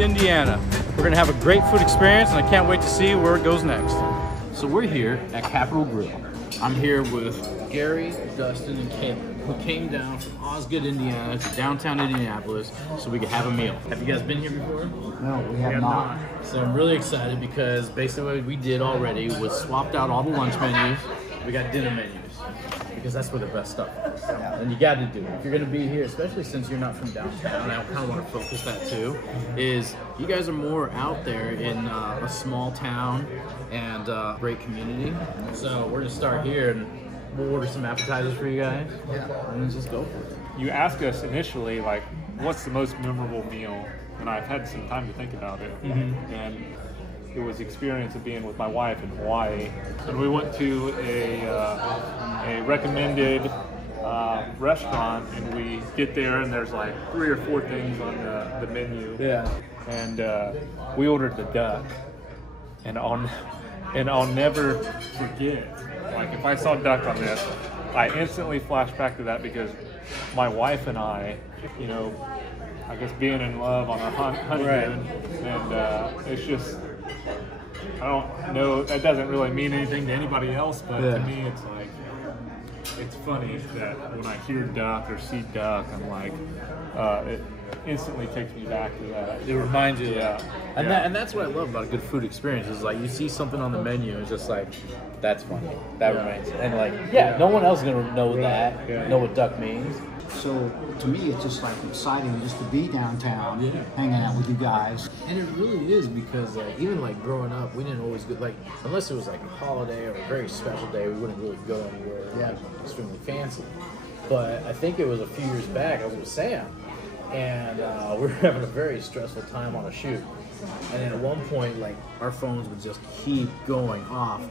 Osgood, Indiana. We're gonna have a great food experience, and I can't wait to see where it goes next. So we're here at Capitol Grill. I'm here with Gary, Dustin, and Caitlin, who came down from Osgood, Indiana to downtown Indianapolis so we could have a meal. Have you guys been here before? No, we have not. So I'm really excited because basically what we did already was swapped out all the lunch menus. We got dinner menus because that's where the best stuff is. Yeah. And you got to do it. If you're going to be here, especially since you're not from downtown, and I kind of want to focus that too, is you guys are more out there in a small town and great community. So we're going to start here and we'll order some appetizers for you guys. Yeah. And then just go for it. You asked us initially, like, what's the most memorable meal? And I've had some time to think about it. And it was the experience of being with my wife in Hawaii. And we went to a recommended restaurant, and we get there, and there's like 3 or 4 things on the menu. Yeah. And we ordered the duck. And I'll never forget. Like, if I saw duck on this, I instantly flash back to that because my wife and I, you know, I guess being in love on our honeymoon, Right. and it's just, I don't know, that doesn't really mean anything to anybody else, but Yeah. to me it's like, it's funny that when I hear duck or see duck, I'm like, it instantly takes me back to that. It reminds you of that. And, Yeah. that's what I love about a good food experience is like you see something on the menu and it's just like, that's funny. That reminds you. And like, yeah, no one else is going to know that, Yeah. know what duck means. So to me, it's just like exciting just to be downtown, Yeah. hanging out with you guys. And it really is because like even like growing up, we didn't always go like unless it was like a holiday or a very special day, we wouldn't really go anywhere like, extremely fancy. But I think it was a few years back, I was with Sam, and we were having a very stressful time on a shoot. And then at one point, like our phones would just keep going off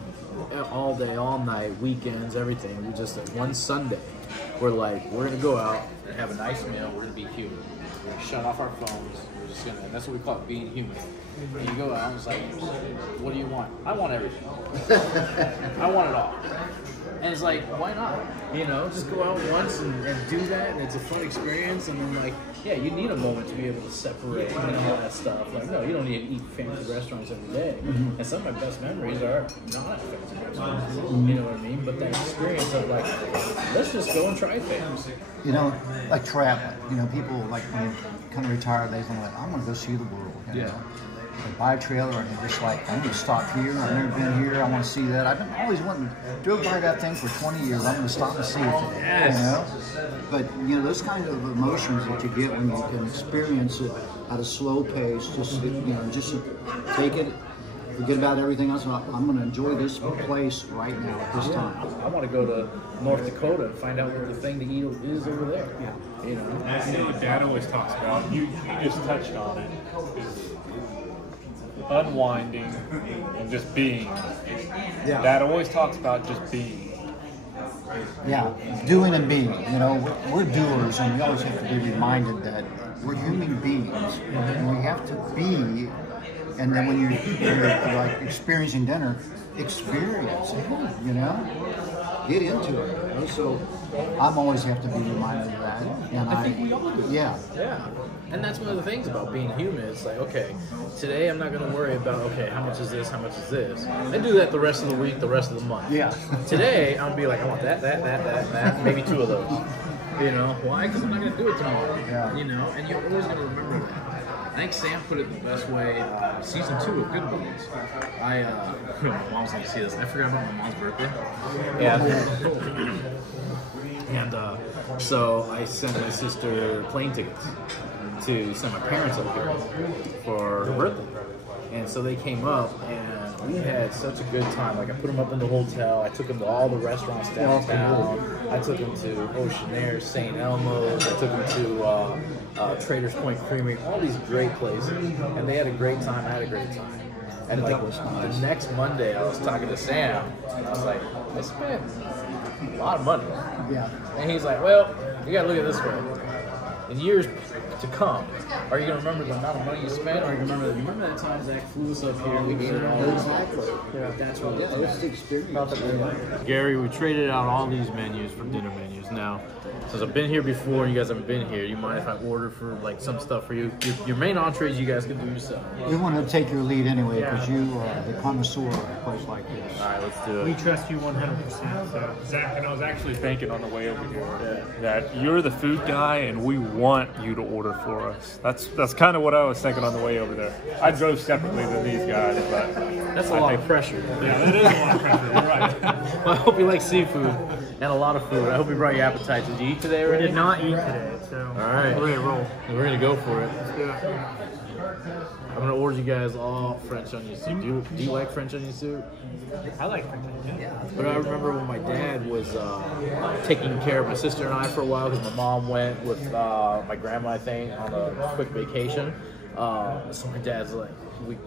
all day, all night, weekends, everything. We just one Sunday, we're like, we're gonna go out and have a nice meal. We're gonna be human. We're gonna shut off our phones. We're just gonna. That's what we call it, being human. And you go out and it's like, what do you want? I want everything. I want it all. And it's like, why not? You know, just go out once and do that, and it's a fun experience. And then, like, yeah, you need a moment to be able to separate and all that stuff. Like, no, you don't need to eat fancy restaurants every day. And some of my best memories are not at fancy restaurants. You know what I mean? But that experience of, like, let's just go and try things. You know, like traveling. You know, people like when they kind of retire, they think like, I'm gonna go see the world. You know? They buy a trailer and they're just like, I'm gonna stop here. I've never been here. I want to see that. I've been always wanting to drove by that thing for 20 years. I'm gonna stop and see it today. Yes. You know, but you know those kind of emotions that you get when you can experience it at a slow pace. Just you know, just take it. Forget about everything else. I'm going to enjoy this place right now at this time. I want to go to North Dakota and find out what the thing to eat is over there. Yeah. You know? You know what Dad always talks about, you just touched on it, is unwinding and just being. Yeah. Dad always talks about just being. Yeah, doing and being. You know, we're doers, and we always have to be reminded that we're human beings, and we have to be. And then when you're like experiencing dinner, experience it. You know, get into it. You know? So I'm always have to be reminded of that. And I think we all do. Yeah. Yeah. And that's one of the things about being human. It's like, okay, today I'm not going to worry about, okay, how much is this, how much is this. I do that the rest of the week, the rest of the month. Yeah. Today, I'm going to be like, I want that, maybe 2 of those. You know, why? Because I'm not going to do it tomorrow. Yeah. You know, and you're always going to remember that. I think Sam put it the best way. Season 2 of Good Bones. My mom's going to see this. I forgot about my mom's birthday. And so I sent my sister plane tickets to send my parents up here for her birthday. And so they came up, and we had such a good time. Like, I put them up in the hotel. I took them to all the restaurants downtown. I took them to Ocean Air, St. Elmo's. I took them to Traders Point Creamery, all these great places. And they had a great time. I had a great time. And like the next Monday, I was talking to Sam, and I was like, I spent a lot of money. Yeah. And he's like, well, you gotta look at it this way. In years to come, are you gonna remember the amount of money you spent, or you remember that time Zach flew us up here and we gave it all? Exactly. That's what Yeah, it's the experience. Gary, we traded out all these menus for dinner menus. Now, now. Since I've been here before and you guys haven't been here, you mind if I order for like some stuff for you? Your main entrees you guys can do yourself. We want to take your lead anyway because you are the connoisseur of a place like this. All right, let's do it. We trust you 100%. So Zach, and I was actually thinking on the way over here that you're the food guy and we want you to order for us. That's kind of what I was thinking on the way over there. I drove separately than these guys, but That's a lot of pressure. yeah, that is a lot of pressure. You're right. Well, I hope you like seafood and a lot of food. I hope you brought your appetite. Did you eat today we already? did not eat today, so All right. we're ready to roll. We're gonna go for it. Let's do it. I'm gonna order you guys all French onion soup. Do you like French onion soup? I like French onion. But I remember when my dad was taking care of my sister and I for a while because my mom went with my grandma, I think, on a quick vacation. So my dad's like,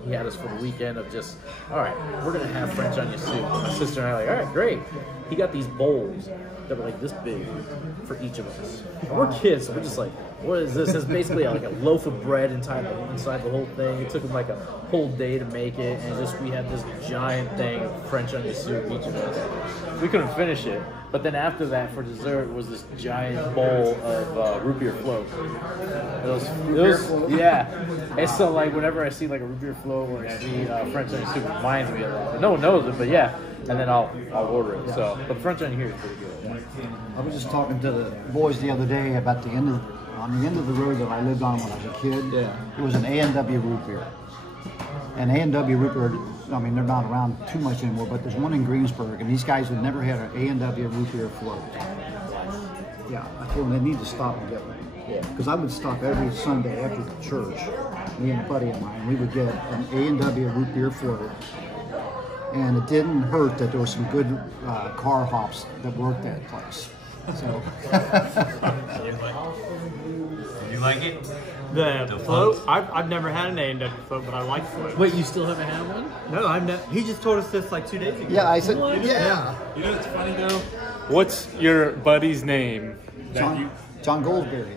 he had us for the weekend of just, all right, we're gonna have French onion soup. And my sister and I are like, all right, great. He got these bowls that were like this big for each of us. And we're kids, so we're just like, what is this? It's basically like a loaf of bread inside the whole thing. It took him like a whole day to make it, and we had this giant thing of French onion soup each of us. We couldn't finish it, but then after that, for dessert, was this giant bowl of root beer float. Yeah. And so like whenever I see like a root beer float or I see French onion soup, it reminds me of that. No one knows it, but yeah. And then I'll order it. So, but French onion here is pretty good. I was just talking to the boys the other day about on the end of the road that I lived on when I was a kid. Yeah. It was an A&W root beer. And A&W root beer, I mean, they're not around too much anymore, but there's one in Greensburg, and these guys had never had an A&W root beer float. Yeah, I told them they need to stop and get one. Because I would stop every Sunday after the church, me and a buddy of mine, we would get an A&W root beer float. And it didn't hurt that there were some good car hops that worked that place. So. You like it? The float? I've never had an A&W float, but I like float. Wait, you still haven't had one? No, I've never. He just told us this like 2 days ago. Yeah, I said, Yeah. You know what's funny though? What's your buddy's name? John Goldsberry.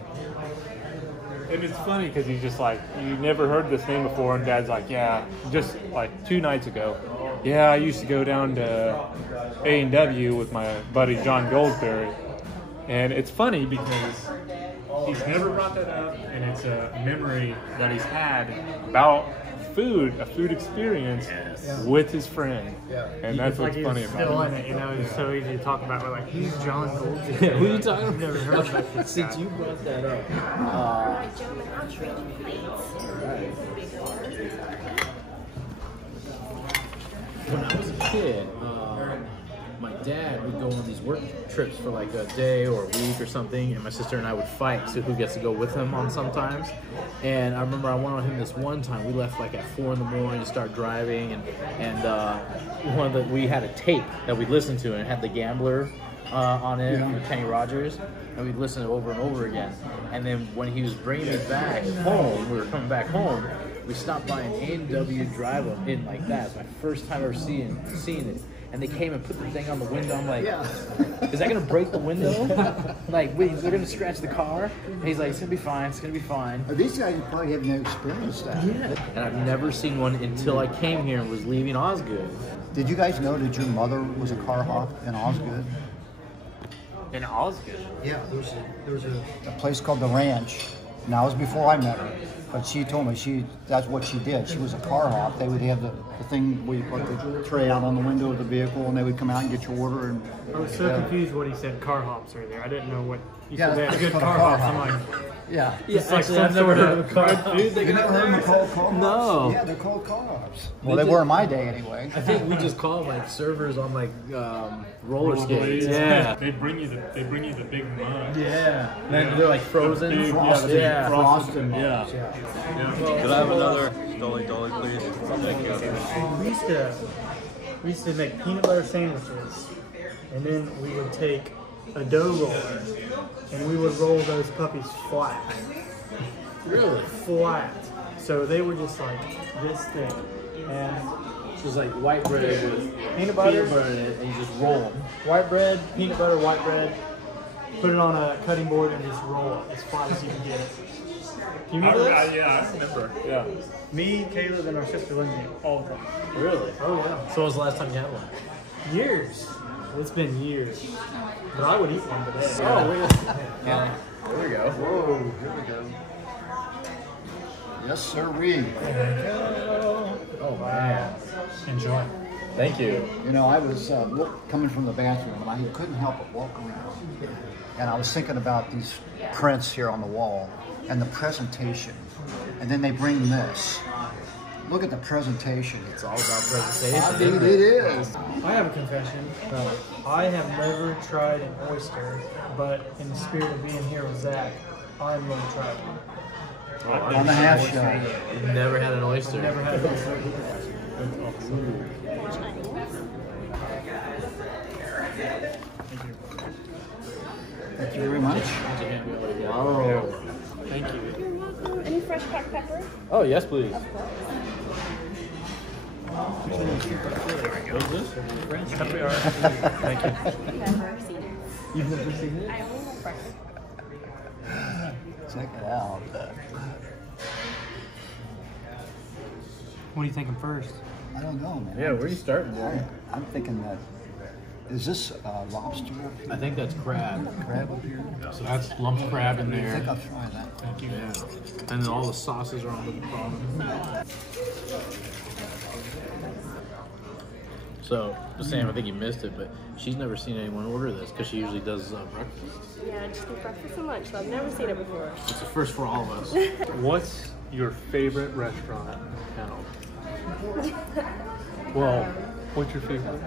And it's funny because he's just like, you never heard this name before, and Dad's like, yeah, just like 2 nights ago. Yeah, I used to go down to A&W with my buddy John Goldsberry. And it's funny because he's never brought that up, and it's a memory that he's had about food, a food experience with his friend. Yeah. And that's what's funny about still it. in it, you know, it's so easy to talk about. We're like, he's John Goldsberry. Yeah, who are you talking I've never heard about this Since guy. you brought that up. When I was a kid, my dad would go on these work trips for like a day or a week or something, and my sister and I would fight to who gets to go with him on sometimes. And I remember I went on him this one time. We left like at 4 a.m. to start driving, and we had a tape that we listened to, and it had The Gambler on it from Kenny Rogers, and we'd listen to it over and over again. And then when he was bringing me back home, we were coming back home, we stopped by an A&W drive-up in like that. It's my first time ever seeing it. And they came and put the thing on the window. I'm like, is that gonna break the window? Like, wait, they're gonna scratch the car? And he's like, it's gonna be fine. It's gonna be fine. These guys probably have no experience that. Yeah. And I've never seen one until I came here and was leaving Osgood. Did you guys know that your mother was a car hop in Osgood? In Osgood? Yeah, there was a place called The Ranch. Now, it was before I met her, but she told me that's what she did. She was a car hop. They would have the thing where you put the tray out on the window of the vehicle, and they would come out and get your order. And I was so confused what he said car hops earlier. I didn't know what you said. They had that's good what car a car hops. I'm hop. like, yeah. it's like Actually, some I've never sort heard of of car fried food they You got never heard them called car hops? No. Yeah, they're called car hops. Well, they were in my day anyway. I think we just call them like servers on like roller skates. Yeah. They bring you the big mug. Yeah. And then they're like frozen. Big, Frosted. Yeah. Frosted. Yeah. Could I have another Dolly please? Thank you. we used to make peanut butter sandwiches, and then we would take a dough roller and we would roll those puppies flat. Really? Flat. So they were just like this thick. And So it's like white bread with peanut butter, in it, and you just roll them. white bread, peanut butter, white bread, put it on a cutting board and just roll it as flat as you can get it. Do you remember this? I remember. Yeah. Me, Caleb, and our sister Lindsay all the time. Really? Oh yeah. So when was the last time you had one? Years. It's been years. But I would eat one today. Oh, wait. Yeah. There we go. Whoa, here we go. Yes, sirree. Oh, man. Enjoy. Thank you. You know, I was coming from the bathroom and I couldn't help but walk around. And I was thinking about these prints here on the wall and the presentation. And then they bring this. Look at the presentation. It's all about presentation. I mean, it is. I have a confession. I have never tried an oyster, but in the spirit of being here with Zach, I'm going to try one. On the half shell. You've never had an oyster. I've never had an oyster. Thank you very much. Oh. Thank you. Any fresh cracked pepper? Oh, yes, please. Happy hour. Thank you. Never seen it. You've never seen it? I only have fresh. Check it out. What are you thinking first? I don't know, man. Yeah, where are you starting, boy? I'm thinking that, is this lobster up here? I think that's crab. Crab up here? So that's lump crab in I think there. I'll try that. Thank you. Yeah. And then all the sauces are on the bottom. So, Sam, I think you missed it, but she's never seen anyone order this because she usually does breakfast. Yeah, I just do breakfast and lunch, so I've never seen it before. It's a first for all of us. What's your favorite restaurant in town? Well, What's your favorite?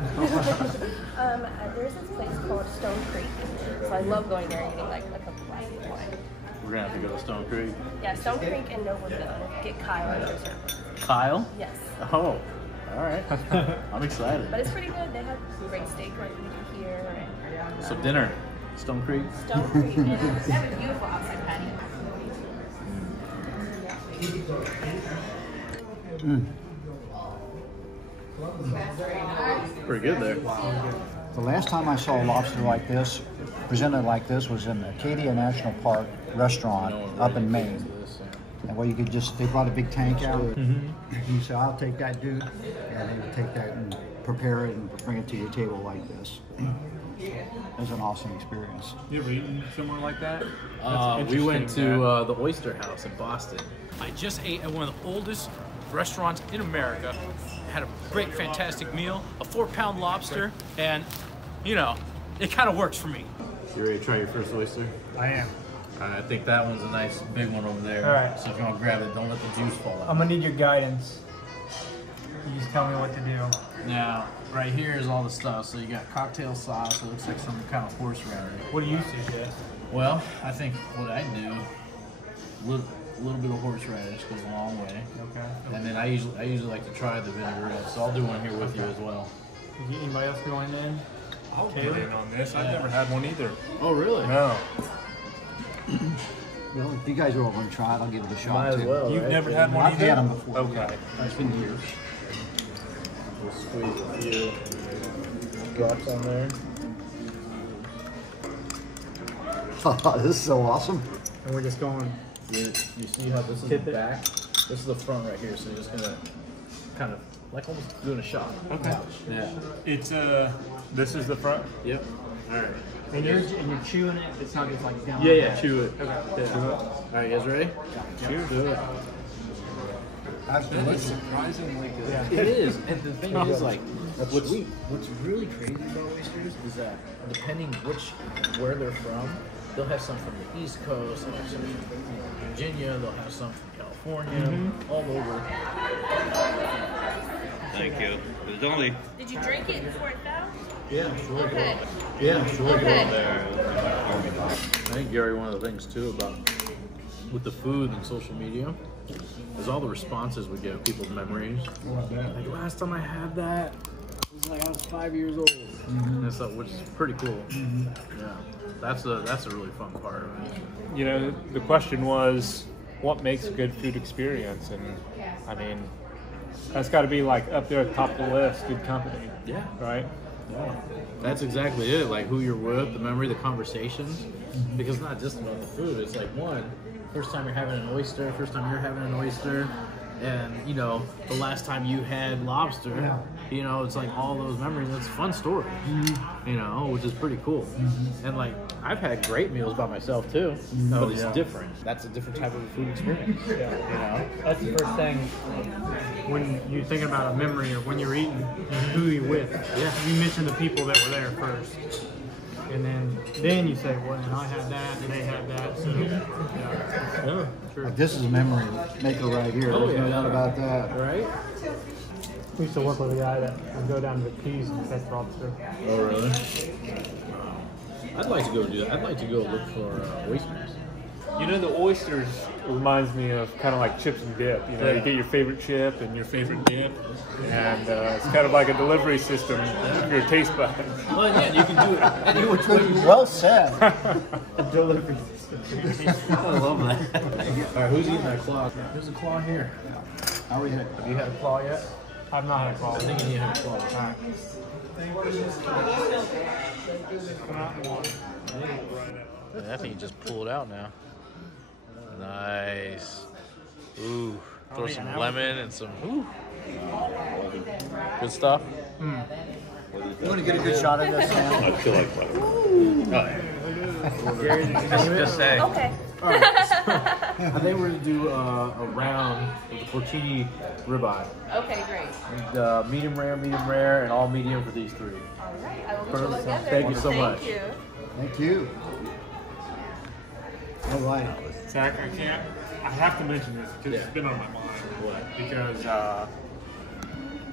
There's this place called Stone Creek, so I love going there and getting like a couple glasses of wine. we're gonna have to go to Stone Creek. Yeah, Stone Creek and Noblesville. Get Kyle and their service. Kyle? Yes. Oh, all right. I'm excited. But it's pretty good. They have great steak like we do here. And So dinner, Stone Creek. Stone Creek. And they have a beautiful outside patio. Pretty good there. The last time I saw a lobster like this, presented like this, was in the Acadia National Park restaurant up in Maine. And where you could just, they brought a big tank out. You say, I'll take that, dude. And they would take that and prepare it and bring it to your table like this. It was an awesome experience. You ever eaten somewhere like that? We went interesting, to man. the Oyster House in Boston. I just ate at one of the oldest restaurants in America. Had a great, fantastic meal, a 4-pound lobster, and, you know, it kind of works for me. You ready to try your first oyster? I am. I think that one's a nice big one over there. All right. So if you want to grab it, don't let the juice fall out. I'm going to need your guidance. You just tell me what to do. Now, right here is all the stuff. So you got cocktail sauce. It looks like some kind of horseradish. What do you suggest? Well, I think what I do, a little bit of horseradish goes a long way. Okay. And then I usually like to try the vinaigrette. So I'll do one here with you as well. Is anybody else going in? I'll get in on this. I've never had one either. Oh, really? No. Well, if you guys are all going to try it, I'll give it a shot Might as too. well. You've right? never had one I've either? had them before. Okay. It's been years. We'll squeeze a few drops on there. This is so awesome. And we're just going. You see how this is Tip the it. back? This is the front right here. So you're just gonna kind of like almost doing a shot. Okay. Yeah. It's this is the front. Yep. All right. And you're chewing it. It's not just like down. Yeah, chew it. Okay. All right, you guys ready? Cheers. Do it. That's delicious. Surprisingly good. Yeah. It is, and the thing is, like, what's really crazy about oysters is that depending where they're from, they'll have some from the East Coast, they'll have some from Virginia, they'll have some from California, all over. Thank you. There's only Did you drink it before it fell? Yeah, sure. Okay. Yeah, sure. Okay. I think, Gary, one of the things too about with the food and social media is all the responses we get, people's memories. Like, last time I had that, it was like I was 5 years old. And stuff, which is pretty cool. Yeah, that's a really fun part of it. You know, the question was, what makes a good food experience? And I mean, that's got to be like up there at the top of the list. Good company. Yeah. Right. Yeah. That's exactly it. Like who you're with, the memory, the conversations. Because it's not just about the food. It's like first time you're having an oyster, first time you're having an oyster, and you know the last time you had lobster. You know, it's like all those memories. It's a fun story, you know, which is pretty cool. And like, I've had great meals by myself too, but it's different. That's a different type of food experience. You know, That's the first thing when you think about a memory or when you're eating, who you're with. You mention the people that were there first. And then you say, well, and I had that, and they had that. So, yeah, sure. This is a memory maker right here. There's no doubt about that. right? We used to work with a guy that would go down to the Keys and catch lobster. Oh, really? I'd like to go do that. I'd like to go look for oysters. You know, the oysters reminds me of kind of like chips and dip. You know, you get your favorite chip and your favorite dip, and it's kind of like a delivery system of your taste buds. Well, yeah, you can do it any which way you want. Well said. A delivery system. I love that. All right, who's eating that claw? There's a claw here. How are we? Have you had a claw yet? I've not had a claw. I think you need to have a claw. I think you just pull it out now. Nice. Ooh, throw some lemon and some. Ooh. Good stuff. You want to get a good shot of this, Sam? I feel like butter. Just say. Okay. All right. I think we're gonna do a round with the porcini ribeye. Okay, great. And, medium rare, and all medium for these three. All right, I will put you together. Thank you so much. Thank you. Thank you. All right. Zach, I have to mention this because it's been on my mind. What? Because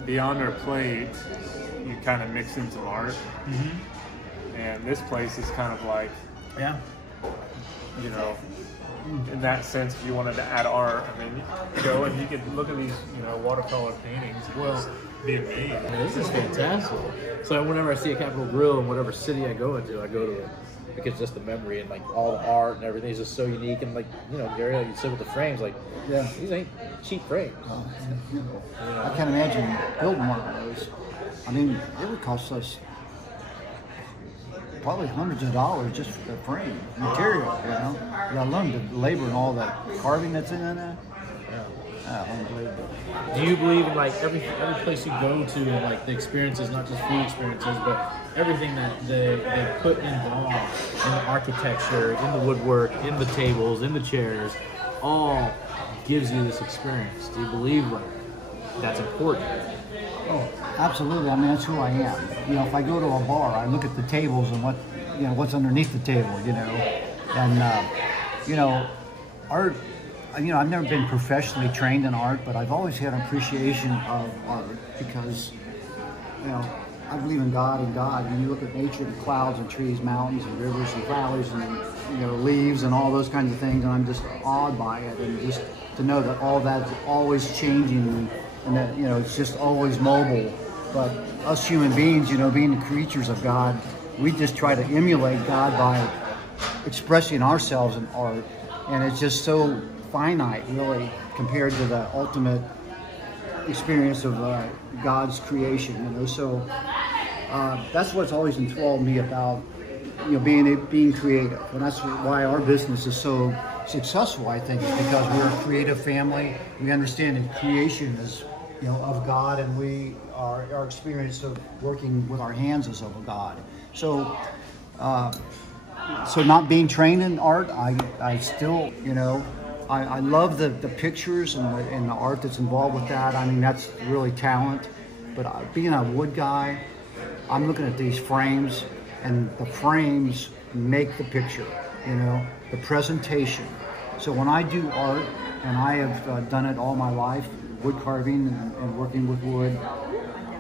beyond our plate, you kind of mix in some art. And this place is kind of like, you know, in that sense, if you wanted to add art, I mean, you go and you could look at these, you know, watercolor paintings. Well, be amazed. This is fantastic. So whenever I see a Capitol Grill in whatever city I go into, I go to it because just the memory and like all the art and everything is just so unique. And like, you know, Gary, like you said with the frames, like, these ain't cheap frames. I can't imagine building one of those. I mean, it would cost us probably hundreds of dollars just for the frame material, you know. Let alone the labor and all that carving that's in there. Unbelievable. Do you believe in like every place you go to, like the experiences, not just food experiences, but everything that they put involved in the architecture, in the woodwork, in the tables, in the chairs, all gives you this experience? Do you believe like that's important? Oh, absolutely. I mean, that's who I am. You know, if I go to a bar, I look at the tables and what's underneath the table, you know, and you know, art. You know, I've never been professionally trained in art, but I've always had an appreciation of art because, you know, I believe in God and God. When you look at nature, the clouds and trees, mountains and rivers and valleys and, you know, leaves and all those kinds of things, and I'm just awed by it. And just to know that all that's always changing and that, you know, it's just always mobile. But us human beings, you know, being the creatures of God, we just try to emulate God by expressing ourselves in art. And it's just so finite, really, compared to the ultimate experience of God's creation. You know, so that's what's always enthralled me about, you know, being creative, and that's why our business is so successful. I think is because we're a creative family. We understand that creation is, you know, of God, and our experience of working with our hands is of God. So. So not being trained in art, I still, you know, I love the pictures and the art that's involved with that. I mean, that's really talent. But being a wood guy, I'm looking at these frames, and the frames make the picture, you know, the presentation. So when I do art, and I have done it all my life, wood carving and working with wood,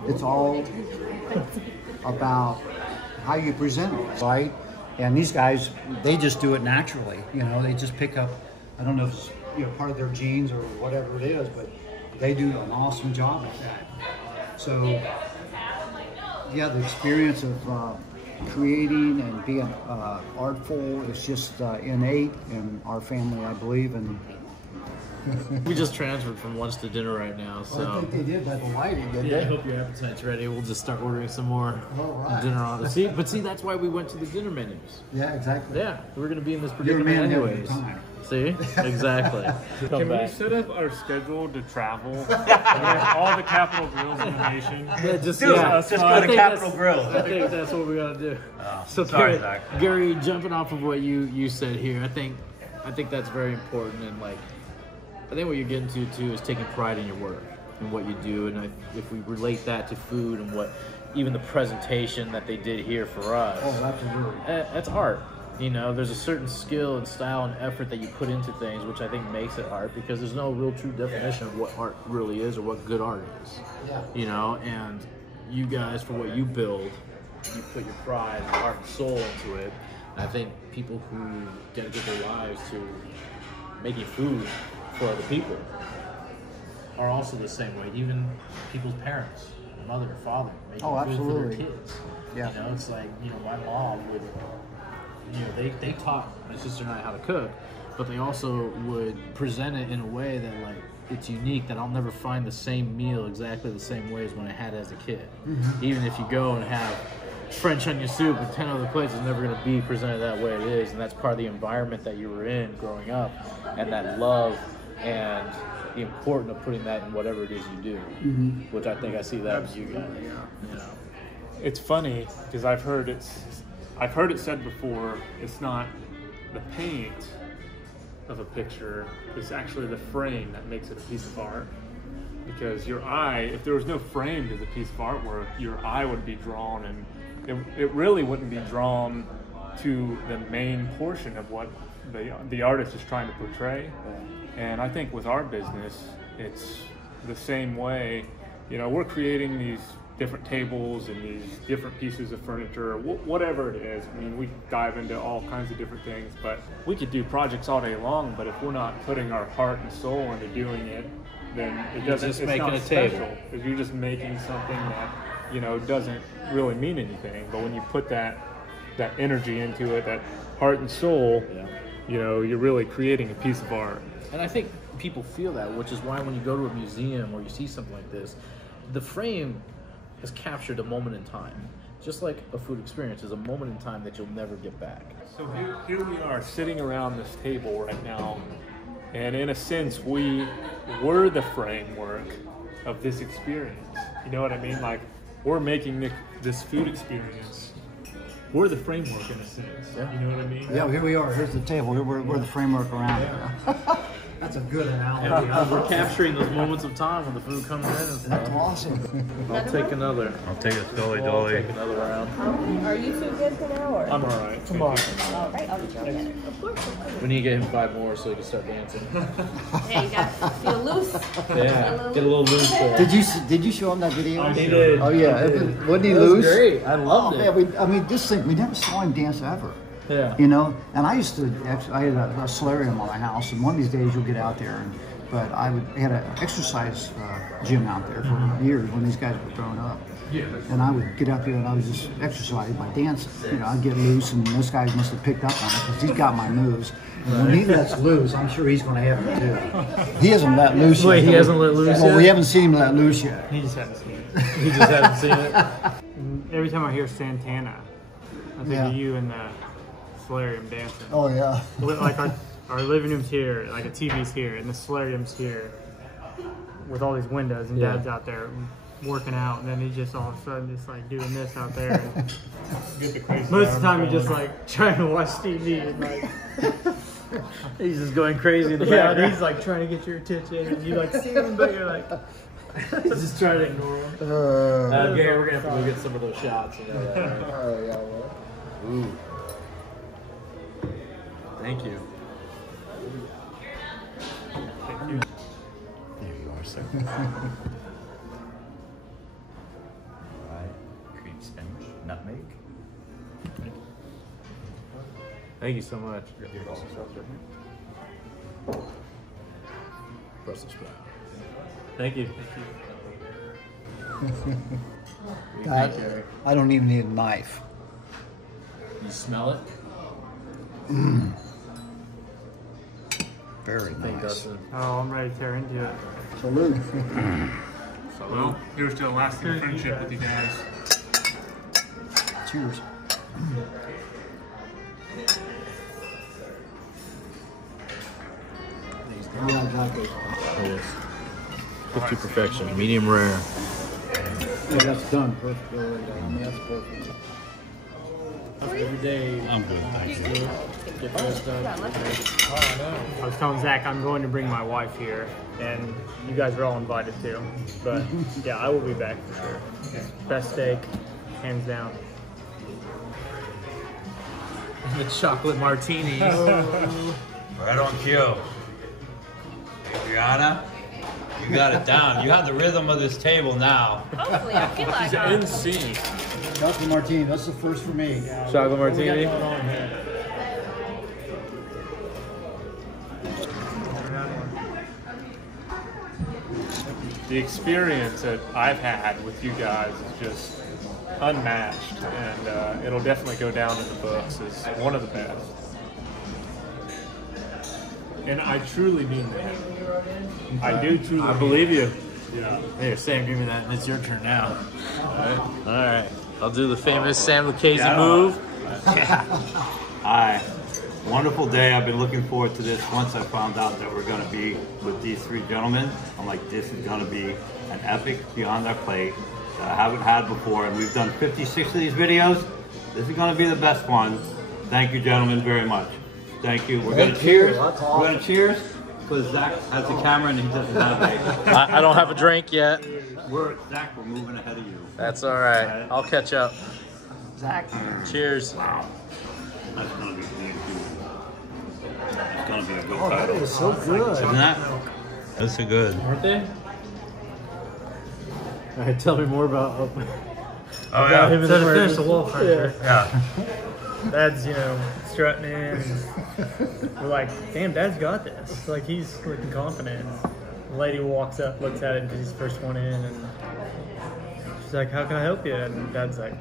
it's all about how you present it, right? And these guys, they just do it naturally. You know, they just pick up, I don't know if it's, you know, part of their genes or whatever it is, but they do an awesome job at that. So, yeah, the experience of creating and being artful is just innate in our family, I believe. And We just transferred from lunch to dinner right now, so. I think they did by the lighting, didn't Yeah, I they? hope your appetite's ready. We'll just start ordering some more All right. dinner on the seat. But see, that's why we went to the dinner menus. Yeah, exactly. Yeah, we're gonna be in this You're a predicament man having a anyways. time. See, exactly. Come Can we back. set up our schedule to travel? All the Capital Grills in the nation. Yeah, just Dude, yeah. let's just I go to think Capital that's- Grill. I think that's what we gotta do. So sorry, Gary, Zach. Gary, jumping off of what you said here, I think that's very important, and like I think what you're getting to too is taking pride in your work and what you do, and if we relate that to food and what even the presentation that they did here for us, Oh, absolutely. that's art. You know, there's a certain skill and style and effort that you put into things, which I think makes it art, because there's no real true definition of what art really is or what good art is. Yeah. You know, and you guys, for what you build, you put your pride and heart and soul into it. And I think people who dedicate their lives to making food for other people are also the same way. Even people's parents, mother or father, making Oh, food for their absolutely. kids. Yeah. You know, it's like, you know, my mom would, you know, they taught my sister and I how to cook, but they also would present it in a way that, like, it's unique, that I'll never find the same meal exactly the same way as when I had it as a kid. Even if you go and have French onion soup in 10 other places, it's never going to be presented that way it is, and that's part of the environment that you were in growing up, and that love and the importance of putting that in whatever it is you do, which I think I see that in you guys. You know? It's funny because I've heard it said before. It's not the paint of a picture; it's actually the frame that makes it a piece of art. Because your eye, if there was no frame to the piece of artwork, your eye would be drawn, and it really wouldn't be drawn to the main portion of what the artist is trying to portray. And I think with our business, it's the same way. You know, we're creating these different tables and these different pieces of furniture, whatever it is. I mean, we dive into all kinds of different things, but we could do projects all day long, but if we're not putting our heart and soul into doing it, then it doesn't, just it's making not a table. special, because you're just making something that, you know, doesn't really mean anything. But when you put that energy into it, that heart and soul, Yeah. you know, you're really creating a piece of art. And I think people feel that, which is why when you go to a museum or you see something like this, the frame has captured a moment in time. Just like a food experience is a moment in time that you'll never get back. So here we are sitting around this table right now, and in a sense, we were the framework of this experience. You know what I mean? Like, we're making this food experience. We're the framework in a sense. Yeah. You know what I mean? Yeah, here we are. Here's the table. We're the framework around it. That's a good analogy. We're capturing those moments of time when the food comes in and That's stuff. awesome. I'll take another. I'll take a Dolly I'll Dolly. take another round. Are you too good for now, or? I'm all right. Come on. All right, I'll get you on that. Of course. We need to get him 5 more so he can start dancing. Hey, you got to feel loose. Yeah, get a little loose there. Did you show him that video? He did. Oh yeah, wasn't he That was loose? great. I loved Oh, it. man, I mean, just think, we never saw him dance ever. Yeah. You know, and I used to, I had a solarium on my house, and one of these days you'll get out there, but I had an exercise gym out there for years when these guys were growing up. Yeah. And I would get up there and I was just exercising by dancing. You know, I'd get loose, and those guys must have picked up on it because he's got my moves. And when he lets loose, I'm sure he's going to have it too. He hasn't let loose yet. Wait, he hasn't let loose Well, yet? we haven't seen him let loose yet. He just hasn't seen it. He just hasn't seen it. Every time I hear Santana, I think Yeah. of you in the solarium dancing. Oh yeah. Like our living room's here, like a TV's here, and the solarium's here with all these windows, and Yeah. Dad's out there working out, and then he's just all of a sudden just like doing this out there. And Get the crazy most of the time arms he's just going. like trying to watch TV and like He's just going crazy in the yeah, background. he's like trying to get your attention, and you like see him, but you're like He's just trying to ignore him. Gary, we're gonna have to go get some of those shots. You know that, right? Oh yeah. Well. Ooh. Thank you. There you are, sir. Alright, cream spinach, nutmeg. Thank you so much. Brussels sprout. Thank you. I don't even need a knife. You smell it? Very Thank nice. Dustin. Oh, I'm ready to tear into it. Salute. Well, here's to a lasting friendship with you guys. Cheers. Yeah, exactly. Yes. Cooked to perfection. Medium rare. Yeah, that's done perfectly. I mean, that's perfect. Every day. I'm good, thank you. Get dressed up. Oh, no. I was telling Zach I'm going to bring my wife here, and you guys are all invited too. But yeah, I will be back for sure. Best steak, hands down. The chocolate martinis. Right on cue. Adriana, you got it down. You have the rhythm of this table now. Hopefully, I feel like In sync. Chocolate martini, that's the first for me. Chocolate martini. The experience that I've had with you guys is just unmatched, and it'll definitely go down in the books as one of the best. And I truly mean that. I do truly. I believe you. Yeah. Here, Sam, give me that, and it's your turn now. All right. I'll do the famous Sam Lucchese move. Hi. Wonderful day. I've been looking forward to this. Once I found out that we're going to be with these three gentlemen, I'm like, this is going to be an epic beyond our plate that I haven't had before. And we've done 56 of these videos. This is going to be the best one. Thank you, gentlemen, very much. Thank you. We're going to cheers. We're going to cheers because Zach has the camera and he doesn't have it. I don't have a drink yet. Zach, we're moving ahead of you. That's all right. I'll catch up. Zach. Cheers. Wow. That's going to be good. It's going to be a good Oh, that title. is so good. Isn't that? That's so good. Aren't they? All right, tell me more about. Oh, So yeah. to finish the wall furniture, Yeah. Dad's, strutting in. And we're like, damn, Dad's got this. Like, he's looking confident. The lady walks up, looks at it because he's the first one in, and she's like, how can I help you? And Dad's like,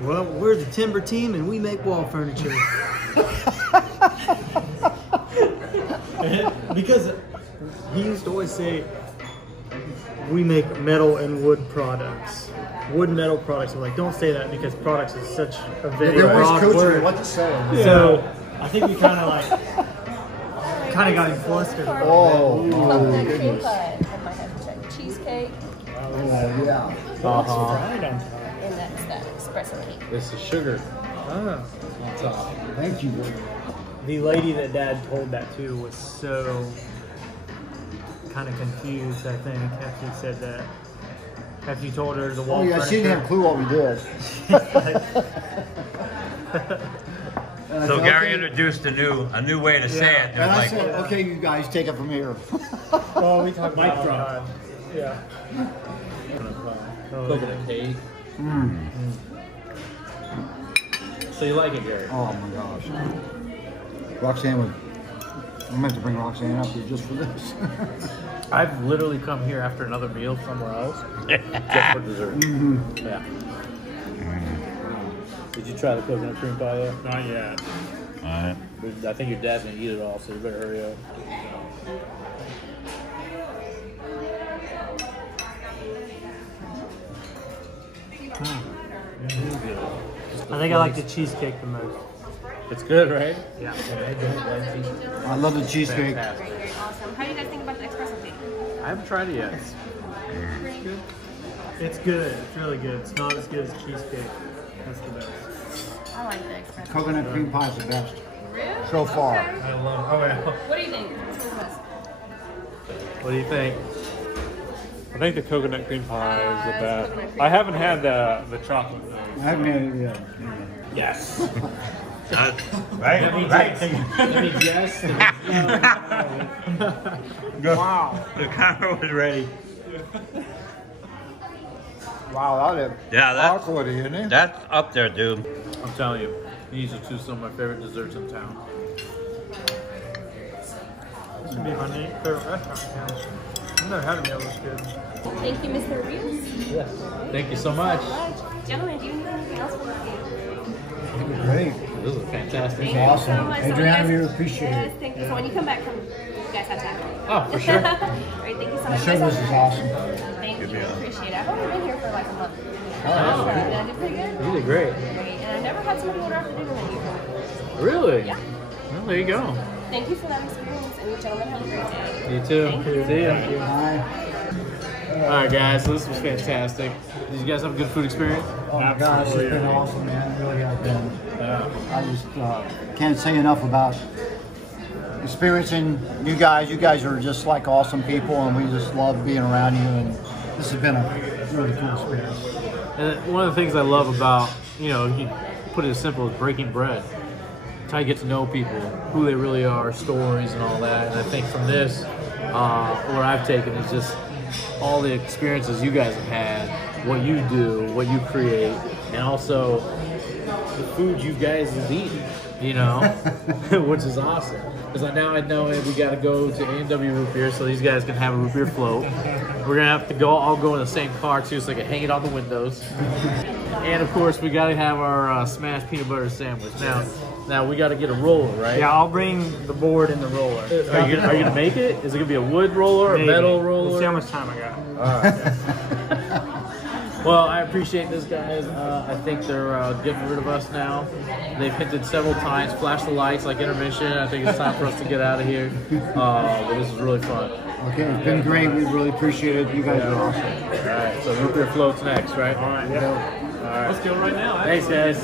well, we're the timber team and we make wall furniture. Because he used to always say, we make metal and wood products. Wood and metal products. I'm like, don't say that because products is such a very broad word. What to say? So I think we kind of got him flustered. Oh, chocolate cream goodness. pie. I might have to check cheesecake, Oh, yeah. Right on top. and that's that espresso cake. This is sugar. Ah. On top. Thank you. The lady that Dad told that to was so kind of confused, I think, after he said that. After you told her the wall Oh, yeah, she didn't have a clue what we did. And I So said, Gary okay. introduced a new way to say it. It And was I like, said, okay, you guys take it from here. Oh, we talked Mic about drop. God. Yeah. Coconut cake. So you like it, Gary? Oh my gosh. Roxanne would. I meant to bring Roxanne up here just for this. I've literally come here after another meal somewhere else just for dessert. Yeah. Did you try the coconut cream pie yet? Not yet. alright. I think your dad's gonna eat it all, so you better hurry up. I think I like the cheesecake the most. It's good, right? Yeah. I love the cheesecake. Fantastic. Great, great, awesome. How do you guys think about the espresso cake? I haven't tried it yet. It's good. It's really good. It's not as good as cheesecake. That's the best. I like the espresso. Coconut cream pie is the best Really? so far. Okay. I love. Oh yeah. What do you think? What's the best? What do you think? I think the coconut cream pie is the it's best. coconut cream I haven't had the chocolate. I haven't had it yet. Yes. Right? That means yes. Wow. The camera was ready. Wow, that is Yeah, that's, quality, isn't it? that's up there, dude. I'm telling you, these are some of my favorite desserts in town. This would be my favorite restaurant now. I've never had a meal this good. Thank you, Mr. Rios. Yes. Thank you so much. Gentlemen, do you need anything else from me? Great. This is fantastic. Thank you awesome. so much. Adriana, So we appreciate yes, it. thank you. So when you come back, you guys have to have me. Oh, for sure. All right, thank you so The much. service is awesome. Thank you. Appreciate it. I've only been here for like a month. Oh, So, did I do pretty good? You did great. Great. And I never had somebody order after dinner than you. Really? Yeah. Well, there you go. Thank you for that experience, and you gentlemen have a great day. You too. Thank you. See ya. Hi. All right, guys. So this was fantastic. Did you guys have a good food experience? Oh my gosh, it's been awesome, man. It really has been. I just can't say enough about experiencing you guys. You guys are just like awesome people, and we just love being around you. And this has been a really cool experience. And one of the things I love about, you put it as simple as breaking bread. It's how you get to know people, who they really are, stories and all that. And I think from this, what I've taken is just all the experiences you guys have had, what you do, what you create, and also the food you guys have eaten, which is awesome. Because now I know we got to go to A&W Root Beer so these guys can have a root beer float. We're going to have to all go in the same car too so I can hang it on the windows. And of course, we got to have our smashed peanut butter sandwich. Now we got to get a roller, right? Yeah, I'll bring the board and the roller. Are you gonna make it? Is it gonna be a wood roller, Maybe. a metal roller? We'll see how much time I got. All right. Well, I appreciate this, guys. I think they're getting rid of us now. They've hinted several times, flash the lights like intermission. I think it's time for us to get out of here. But this is really fun. Okay, it's been great. We really appreciate it. You guys are awesome. All right, so root beer floats next, right? All right, yeah. All right. Let's go right now. Thanks, guys.